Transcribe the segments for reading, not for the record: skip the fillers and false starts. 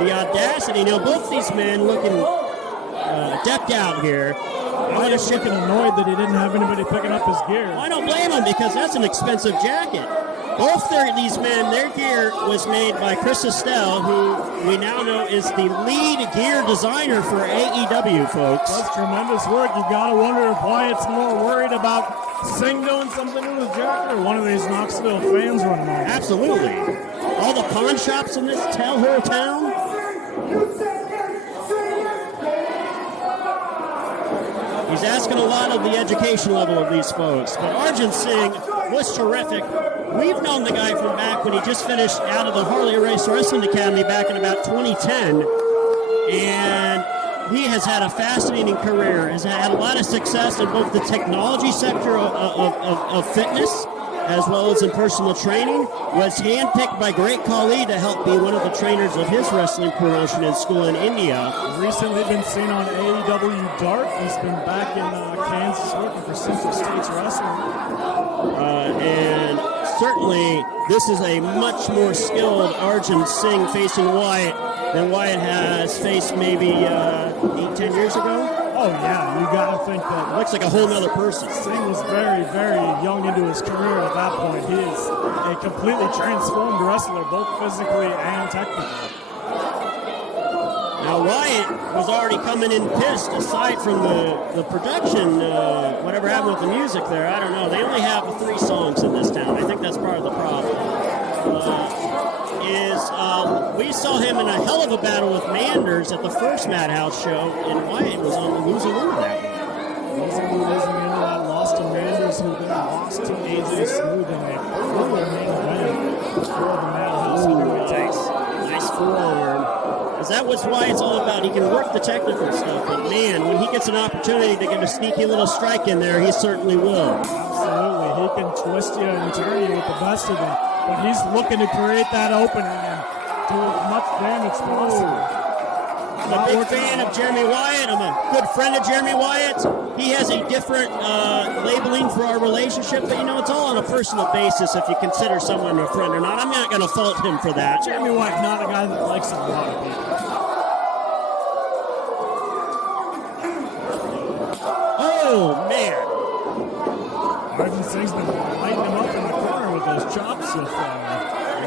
the audacity. Now, both these men looking decked out here. I was looking annoyed that he didn't have anybody picking up his gear. Well, I don't blame him because that's an expensive jacket. Both these men, their gear was made by Chris Estelle, who we now know is the lead gear designer for AEW, folks. That's tremendous work. You got to wonder if Wyatt's more worried about Singh doing something to his jacket or one of these Knoxville fans running off. Absolutely. All the pawn shops in this hellhole town. He's asking a lot of the education level of these folks. But Arjun Singh was terrific. We've known the guy from back when he just finished out of the Harley Race Wrestling Academy back in about 2010. And he has had a fascinating career, has had a lot of success in both the technology sector of fitness as well as in personal training, was handpicked by Great Khali to help be one of the trainers of his wrestling promotion in school in India. Recently been seen on AEW Dark. He's been back in Kansas working for Central States Wrestling. And certainly this is a much more skilled Arjun Singh facing Wyatt than Wyatt has faced maybe 8-10 years ago. Oh, yeah, you got to think that. Looks like a whole nother person. Singh was very, very young into his career at that point. He is a completely transformed wrestler, both physically and technically. Now, Wyatt was already coming in pissed, aside from the production, whatever happened with the music there, I don't know. They only have 3 songs in this town. I think that's part of the problem. We saw him in a hell of a battle with Manders at the first Madhouse show, and Wyatt was on the losing end of that. Losing end of that, lost to Manders, who then lost to AJ Smooth in a brutal main event for the Madhouse. Nice forearm. Because that was Wyatt's all about. He can work the technical stuff, but man, when he gets an opportunity to get a sneaky little strike in there, he certainly will. Absolutely. He can twist you and turn you with the best of them, but he's looking to create that opening and do as much damage as possible. I'm a big fan of Jeremy Wyatt. I'm a good friend of Jeremy Wyatt. He has a different labeling for our relationship, but it's all on a personal basis if you consider someone a friend or not. I'm not going to fault him for that. Jeremy Wyatt, not a guy that likes a lot of people. Oh, man. Arjun Singh's been lighting him up in the corner with those chops so far.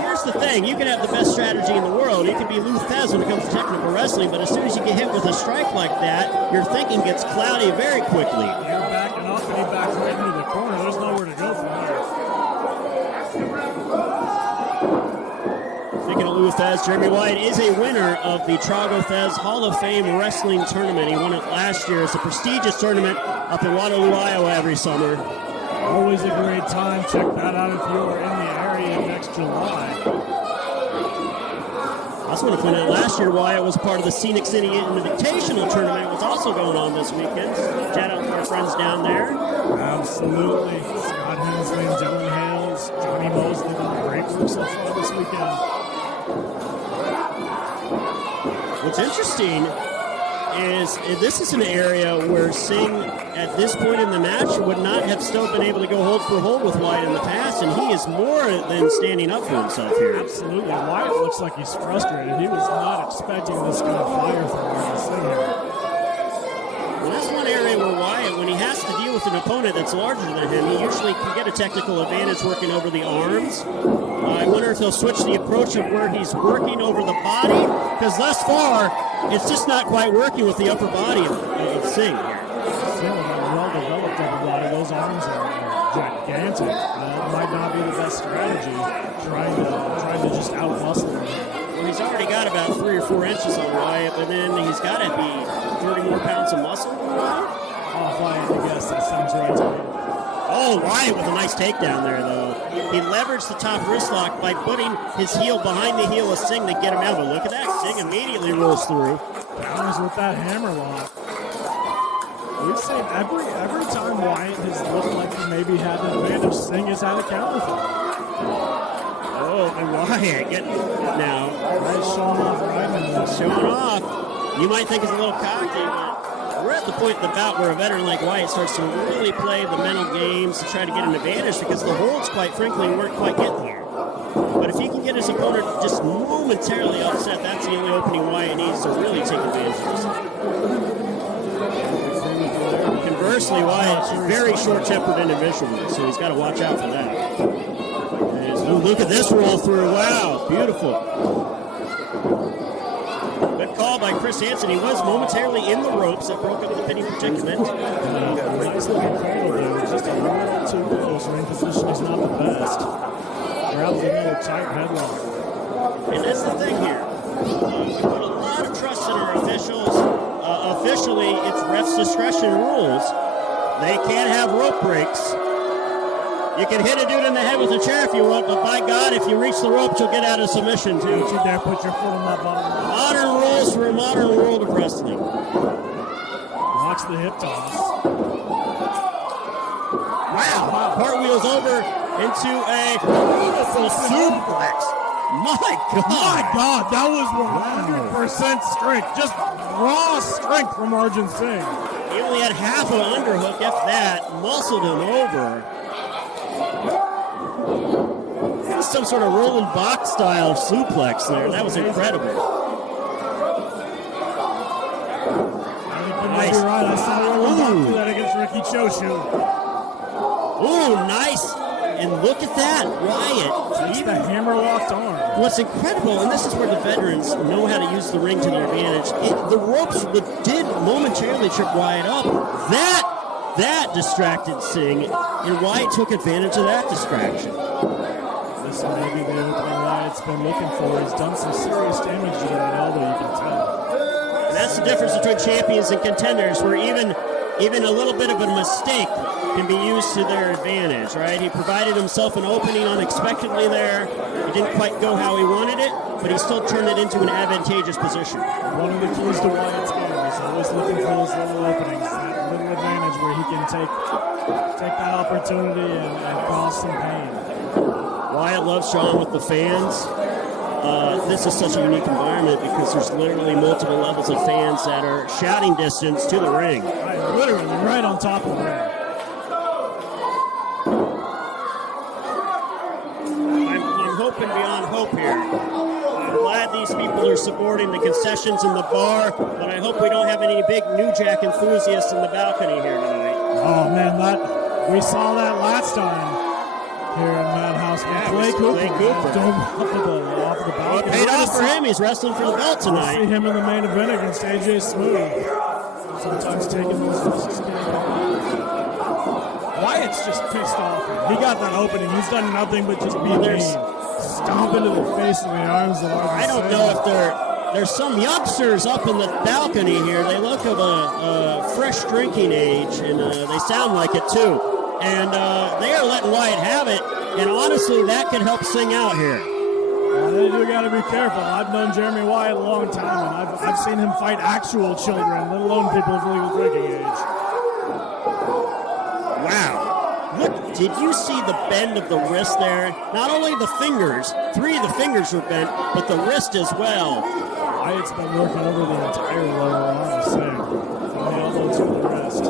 Here's the thing. You can have the best strategy in the world. You can be Lou Thez when it comes to technical wrestling, but as soon as you get hit with a strike like that, your thinking gets cloudy very quickly. You're backing off and he backs right into the corner. There's nowhere to go from there. Speaking of Lou Thez, Jeremy Wyatt is a winner of the Trago Thez Hall of Fame Wrestling Tournament. He won it last year. It's a prestigious tournament up in Waterloo, Iowa every summer. Always a great time. Check that out if you're in the area next July. I also want to point out last year Wyatt was part of the Scenic City Invitational Tournament. It was also going on this weekend. Shout out to our friends down there. Absolutely. Scott Hensley and Dylan Hales, Johnny Mosley done great work so far this weekend. What's interesting is this is an area where Singh, at this point in the match, would not have still been able to go hold for hold with Wyatt in the past, and he is more than standing up for himself here. Absolutely. Wyatt looks like he's frustrated. He was not expecting this kind of fire from Arjun Singh here. Well, that's one area where Wyatt, when he has to deal with an opponent that's larger than him, he usually can get a technical advantage working over the arms. I wonder if he'll switch the approach of where he's working over the body, because thus far, it's just not quite working with the upper body of Singh here. Singh with a well-developed upper body. Those arms are gigantic. It might not be the best strategy, trying to just out-muscle him. Well, he's already got about 3 or 4 inches on Wyatt, but then he's got to be 30 more pounds of muscle. Oh, if I had to guess, that sounds right to me. Oh, Wyatt with a nice takedown there, though. He leveraged the top wrist lock by putting his heel behind the heel of Singh to get him out. But look at that. Singh immediately rolls through. Counters with that hammer lock. We've seen every time Wyatt has looked like he maybe had an advantage, Singh has had a counter for him. Oh, and Wyatt getting it now. Right, showing off right. Showing off. You might think it's a little cocky, but we're at the point in the bout where a veteran like Wyatt starts to really play the mental games to try to get an advantage because the holds, quite frankly, weren't quite getting here. But if he can get his opponent just momentarily upset, that's the only opening Wyatt needs to really take advantage of this. Conversely, Wyatt is very short-tempered individually, so he's got to watch out for that. And look at this roll through. Wow, beautiful. Good call by Chris Hansen. He was momentarily in the ropes that broke up the pinning predicament. Nice looking cradle there. Just a little too close. Ring position is not the best. Grabs another tight headlock. And that's the thing here. We put a lot of trust in our officials. Officially, it's ref's discretion rules. They can't have rope breaks. You can hit a dude in the head with a chair if you want, but by God, if you reach the ropes, you'll get out of submission, too. Don't you dare put your foot on that bottom. Modern rules for a modern world of wrestling. Watch the hip toss. Wow. Cartwheels over into a beautiful suplex. My God, that was 100% strength. Just raw strength from Arjun Singh. He only had half an underhook, if that, muscled him over. That was some sort of rolling box style suplex there. That was incredible. Nice. You're right. I saw rolling box do that against Ricky Choshu. Ooh, nice. And look at that, Wyatt. Takes the hammer-locked arm. What's incredible, and this is where the veterans know how to use the ring to their advantage, the ropes did momentarily trip Wyatt up. That distracted Singh, and Wyatt took advantage of that distraction. This may be the opening Wyatt's been looking for. He's done some serious damage to that elbow, you can tell. And that's the difference between champions and contenders, where even a little bit of a mistake can be used to their advantage, right? He provided himself an opening unexpectedly there. It didn't quite go how he wanted it, but he still turned it into an advantageous position. One of the keys to Wyatt's game is always looking for those little openings, that little advantage where he can take that opportunity and cause some pain. Wyatt loves drawing with the fans. This is such a unique environment because there's literally multiple levels of fans that are shouting distance to the ring. Literally right on top of the ring. I'm hoping beyond hope here. I'm glad these people are supporting the concessions in the bar, but I hope we don't have any big New Jack enthusiasts in the balcony here tonight. Oh man, we saw that last time here in Madhouse. Clay Cooper. Off the balcony. It paid off for him. He's wrestling for the belt tonight. We'll see him in the main event against AJ Smooth. Sometimes taking those risks. Wyatt's just pissed off. He got that opening. He's done nothing but just be mean. Stomp into the face of the arms of Arjun I don't know if there's some youngsters up in the balcony here. They look of a fresh drinking age, and they sound like it too. And they are letting Wyatt have it, and honestly, that could help Singh out here. They do got to be careful. I've known Jeremy Wyatt a long time, and I've seen him fight actual children, let alone people of legal drinking age. Wow. Look, did you see the bend of the wrist there? Not only the fingers, 3 of the fingers were bent, but the wrist as well. Wyatt's been working over the entire lower arm of Singh, from the elbow to the wrist.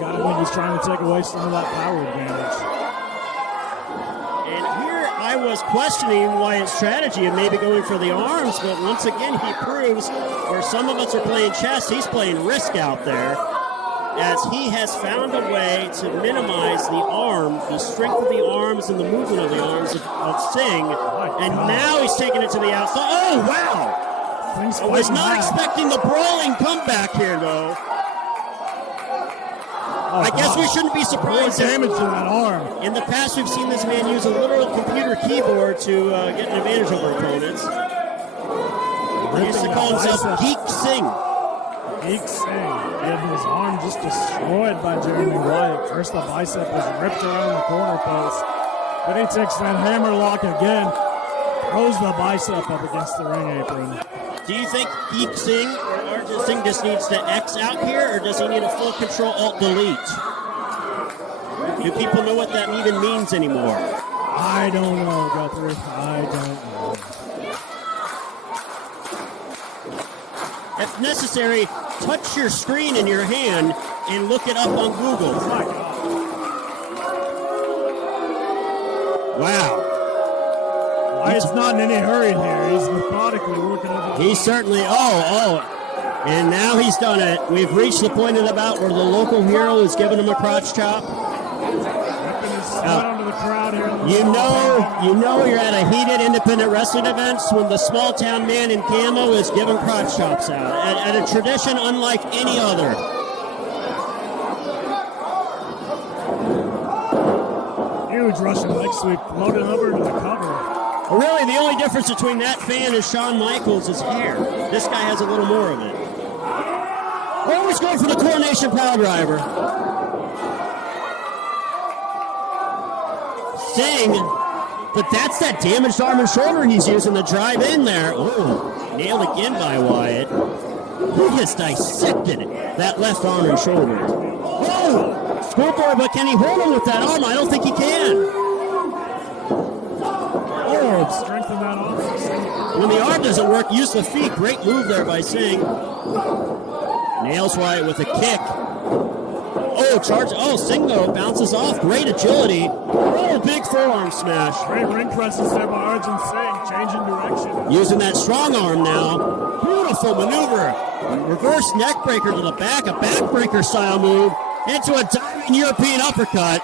Got him when he's trying to take away some of that power advantage. And here I was questioning Wyatt's strategy and maybe going for the arms, but once again he proves where some of us are playing chess, he's playing risk out there, as he has found a way to minimize the arm, the strength of the arms and the movement of the arms of Singh, and now he's taking it to the outside. Oh, wow! I was not expecting the brawling comeback here, though. I guess we shouldn't be surprised. Damage to that arm. In the past, we've seen this man use a literal computer keyboard to get an advantage over opponents. He used to call himself Geek Singh. Geek Singh. Getting his arm just destroyed by Jeremy Wyatt. First, the bicep was ripped around the corner post. Then he takes that hammer lock again. Throws the bicep up against the ring apron. Do you think Geek Singh or Arjun Singh just needs to X out here, or does he need a full control Alt-Delete? Do people know what that even means anymore? I don't know, Guthrie. I don't know. If necessary, touch your screen in your hand and look it up on Google. Oh my God. Wow. Wyatt's not in any hurry here. He's methodically working over the He certainly, and now he's done it. We've reached the point in the bout where the local hero is giving him a crotch chop. Ripping his sweat onto the crowd here. You know you're at a heated independent wrestling events when the small town man in camo is giving crotch chops out at a tradition unlike any other. Huge Russian leg sweep floating over to the cover. Really, the only difference between that fan and Shawn Michaels is hair. This guy has a little more of it. Always going for the coronation pile driver. Singh, but that's that damaged arm and shoulder he's using to drive in there. Oh, nailed again by Wyatt. He has dissected that left arm and shoulder. Oh, scoreboard, but can he hold him with that arm? I don't think he can. Strengthen that arm. When the arm doesn't work, use the feet. Great move there by Singh. Nails Wyatt with a kick. Oh, charge. Oh, Singh, though, bounces off. Great agility. Oh, big forearm smash. Great ring presses there by Arjun Singh. Changing direction. Using that strong arm now. Beautiful maneuver. Reverse neck breaker to the back. A backbreaker style move. Into a diving European uppercut.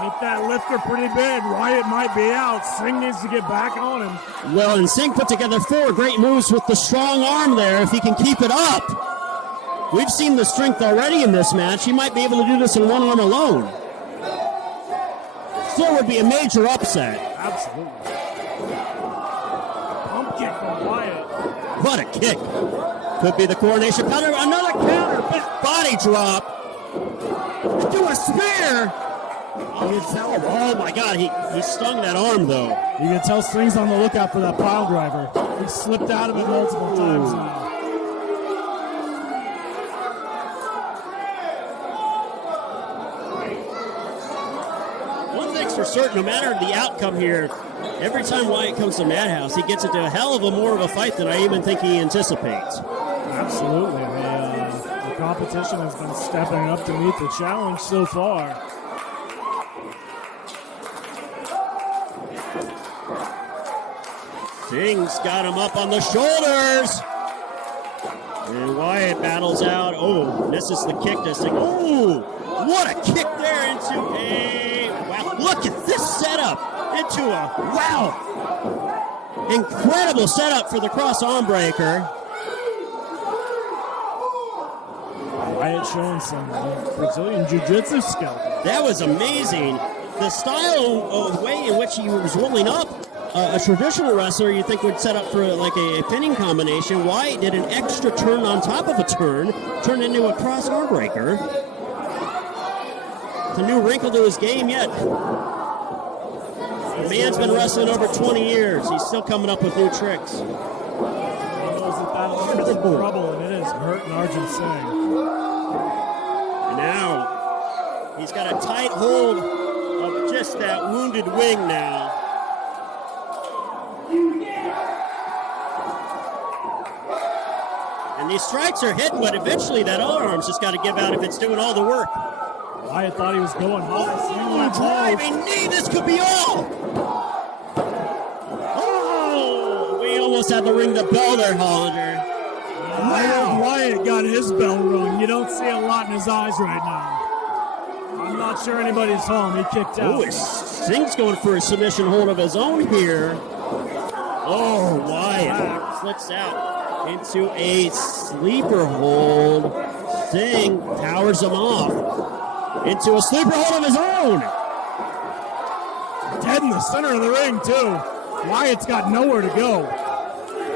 Hit that lifter pretty big. Wyatt might be out. Singh needs to get back on him. Well, and Singh put together 4 great moves with the strong arm there. If he can keep it up. We've seen the strength already in this match. He might be able to do this in one arm alone. Still would be a major upset. Absolutely. Pump kick from Wyatt. What a kick. Could be the coronation counter. Another counter. Big body drop. Do a spear. Oh my God, he stung that arm though. You can tell Singh's on the lookout for that pile driver. He slipped out of it multiple times now. One thing's for certain, no matter the outcome here, every time Wyatt comes to Madhouse, he gets into a hell of a more of a fight than I even think he anticipates. Absolutely. The competition has been stepping up to meet the challenge so far. Singh's got him up on the shoulders. And Wyatt battles out. Oh, misses the kick to Singh. Oh, what a kick there into a... Wow, look at this setup. Into a... Wow. Incredible setup for the cross arm breaker. Wyatt showing some Brazilian Jiu-Jitsu skill. That was amazing. The style of way in which he was rolling up, a traditional wrestler you think would set up for like a pinning combination. Wyatt did an extra turn on top of a turn, turned into a cross arm breaker. It's a new wrinkle to his game yet. The man's been wrestling over 20 years. He's still coming up with new tricks. He knows that arm is in trouble, and it is hurting Arjun Singh. And now he's got a tight hold of just that wounded wing now. And these strikes are hitting, but eventually that other arm's just got to give out if it's doing all the work. Wyatt thought he was going high. Driving knee, this could be all. Oh, we almost had to ring the bell there, Hollander. Wow. Wyatt got his bell rung. You don't see a lot in his eyes right now. I'm not sure anybody's home. He kicked out. Oh, Singh's going for a submission hold of his own here. Oh, Wyatt slips out into a sleeper hold. Singh powers him off into a sleeper hold of his own. Dead in the center of the ring, too. Wyatt's got nowhere to go.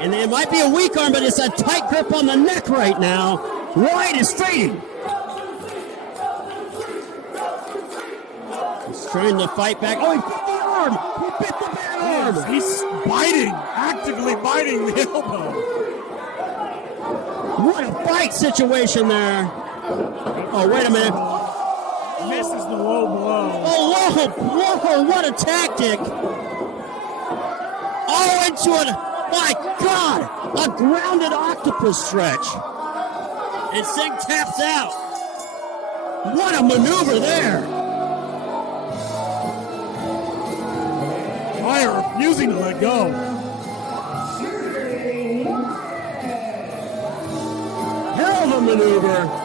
And it might be a weak arm, but it's a tight grip on the neck right now. Wyatt is fading. He's trying to fight back. Oh, he bit the arm. He bit the bad arm. He's biting, actively biting the elbow. What a fight situation there. Oh, wait a minute. Misses the low blow. Oh, whoa, what a tactic. Oh, into it. My God, a grounded octopus stretch. And Singh taps out. What a maneuver there. refusing to let go. Hell of a maneuver.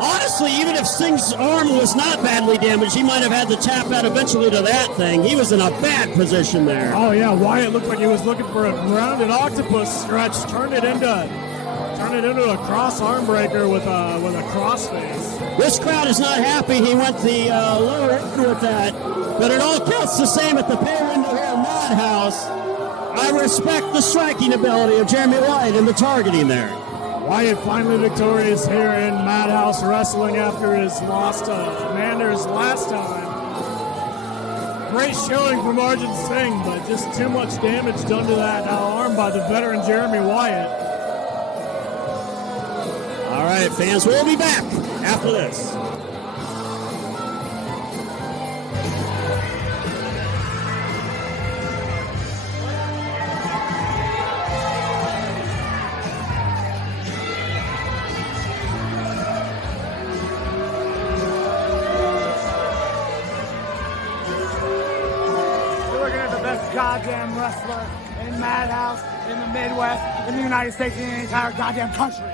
Honestly, even if Singh's arm was not badly damaged, he might have had to tap out eventually to that thing. He was in a bad position there. Oh yeah, Wyatt looked like he was looking for a grounded octopus stretch. Turned it into a cross arm breaker with a crossface. This crowd is not happy he went the lower end with that, but it all counts the same at the pay window here in Madhouse. I respect the striking ability of Jeremy Wyatt in the targeting there. Wyatt finally victorious here in Madhouse Wrestling after his loss to Manders last time. Great showing from Arjun Singh, but just too much damage done to that arm by the veteran Jeremy Wyatt. All right, fans, we'll be back after this. Goddamn wrestler in Madhouse, in the Midwest, in the United States, in the entire goddamn country.